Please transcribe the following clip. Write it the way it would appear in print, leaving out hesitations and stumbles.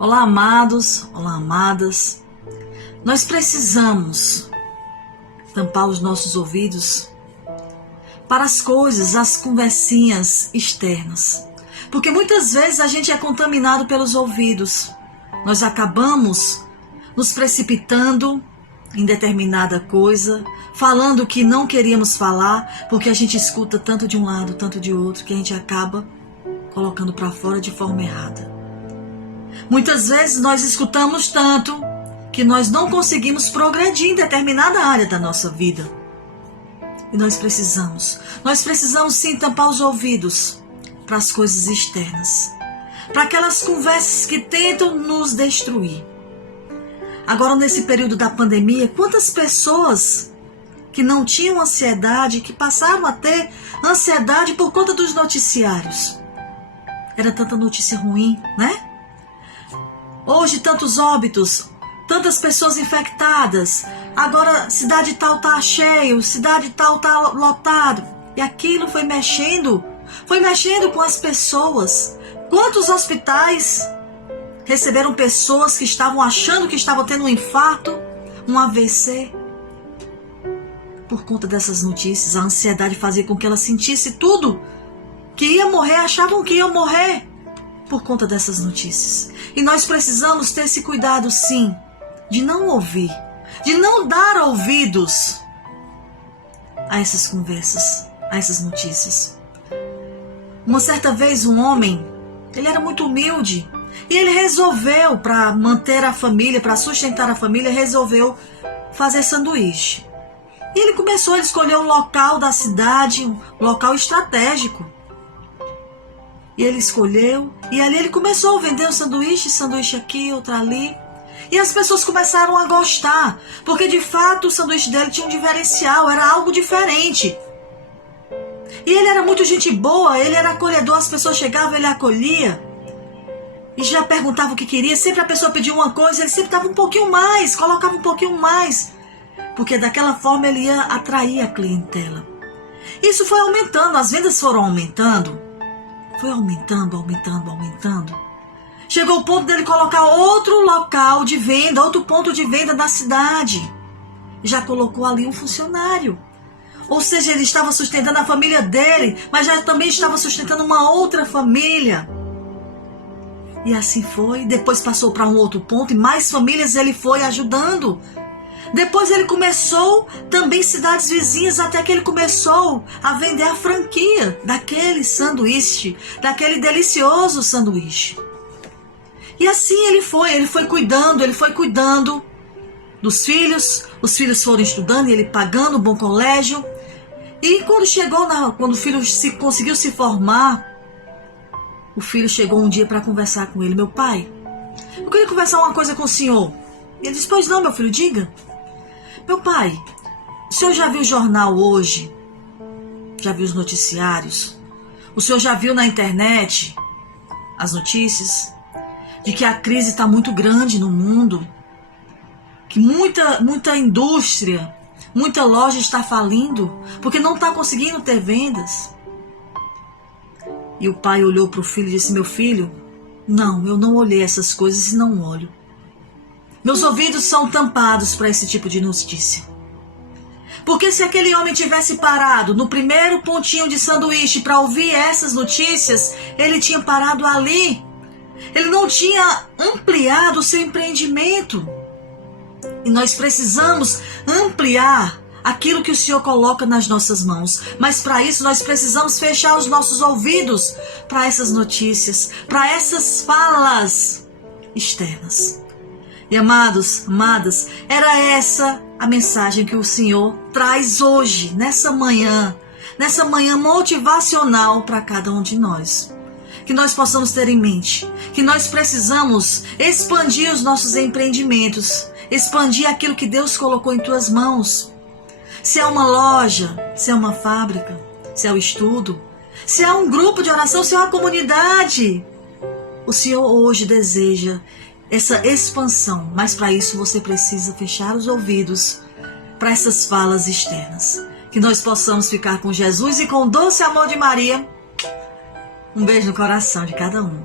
Olá, amados, olá, amadas. Nós precisamos tampar os nossos ouvidos para as coisas, as conversinhas externas. Porque muitas vezes a gente é contaminado pelos ouvidos. Nós acabamos nos precipitando em determinada coisa, falando o que não queríamos falar, porque a gente escuta tanto de um lado, tanto de outro, que a gente acaba colocando para fora de forma errada. Muitas vezes nós escutamos tanto que nós não conseguimos progredir em determinada área da nossa vida. E nós precisamos sim tampar os ouvidos para as coisas externas, para aquelas conversas que tentam nos destruir. Agora, nesse período da pandemia, quantas pessoas que não tinham ansiedade, que passaram a ter ansiedade por conta dos noticiários. Era tanta notícia ruim, né? Hoje, tantos óbitos, tantas pessoas infectadas. Agora, cidade tal tá cheio, cidade tal tá lotado. E aquilo foi mexendo com as pessoas. Quantos hospitais receberam pessoas que estavam achando que estavam tendo um infarto, um AVC? Por conta dessas notícias, a ansiedade fazia com que ela sentisse tudo, que ia morrer, achavam que ia morrer por conta dessas notícias. E nós precisamos ter esse cuidado, sim, de não ouvir, de não dar ouvidos a essas conversas, a essas notícias. Uma certa vez um homem, ele era muito humilde, e ele resolveu, para manter a família, para sustentar a família, resolveu fazer sanduíche. E ele escolheu um local da cidade, um local estratégico. E ele escolheu, e ali ele começou a vender um sanduíche aqui, outro ali. E as pessoas começaram a gostar, porque de fato o sanduíche dele tinha um diferencial, era algo diferente. E ele era muito gente boa, ele era acolhedor, as pessoas chegavam, ele acolhia. E já perguntava o que queria, sempre a pessoa pedia uma coisa, ele sempre dava um pouquinho mais, colocava um pouquinho mais. Porque daquela forma ele ia atrair a clientela. Isso foi aumentando, as vendas foram aumentando. Foi aumentando. Chegou o ponto dele colocar outro local de venda, outro ponto de venda na cidade. Já colocou ali um funcionário. Ou seja, ele estava sustentando a família dele, mas já também estava sustentando uma outra família. E assim foi. Depois passou para um outro ponto e mais famílias ele foi ajudando. Depois ele começou também cidades vizinhas, até que ele começou a vender a franquia daquele sanduíche, daquele delicioso sanduíche. E assim ele foi cuidando dos filhos, os filhos foram estudando e ele pagando um bom colégio. E quando o filho conseguiu se formar, o filho chegou um dia para conversar com ele. Meu pai, eu queria conversar uma coisa com o senhor. E ele disse, pois não, meu filho, diga. Meu pai, o senhor já viu o jornal hoje? Já viu os noticiários? O senhor já viu na internet as notícias de que a crise está muito grande no mundo? Que muita indústria, muita loja está falindo porque não está conseguindo ter vendas? E o pai olhou para o filho e disse, meu filho, não, eu não olhei essas coisas e não olho. Meus ouvidos são tampados para esse tipo de notícia. Porque se aquele homem tivesse parado no primeiro pontinho de sanduíche para ouvir essas notícias, ele tinha parado ali. Ele não tinha ampliado o seu empreendimento. E nós precisamos ampliar aquilo que o Senhor coloca nas nossas mãos. Mas para isso nós precisamos fechar os nossos ouvidos para essas notícias, para essas falas externas. E amados, amadas, era essa a mensagem que o Senhor traz hoje, nessa manhã motivacional para cada um de nós. Que nós possamos ter em mente que nós precisamos expandir os nossos empreendimentos, expandir aquilo que Deus colocou em tuas mãos. Se é uma loja, se é uma fábrica, se é o estudo, se é um grupo de oração, se é uma comunidade. O Senhor hoje deseja essa expansão, mas para isso você precisa fechar os ouvidos para essas falas externas. Que nós possamos ficar com Jesus e com o doce amor de Maria. Um beijo no coração de cada um.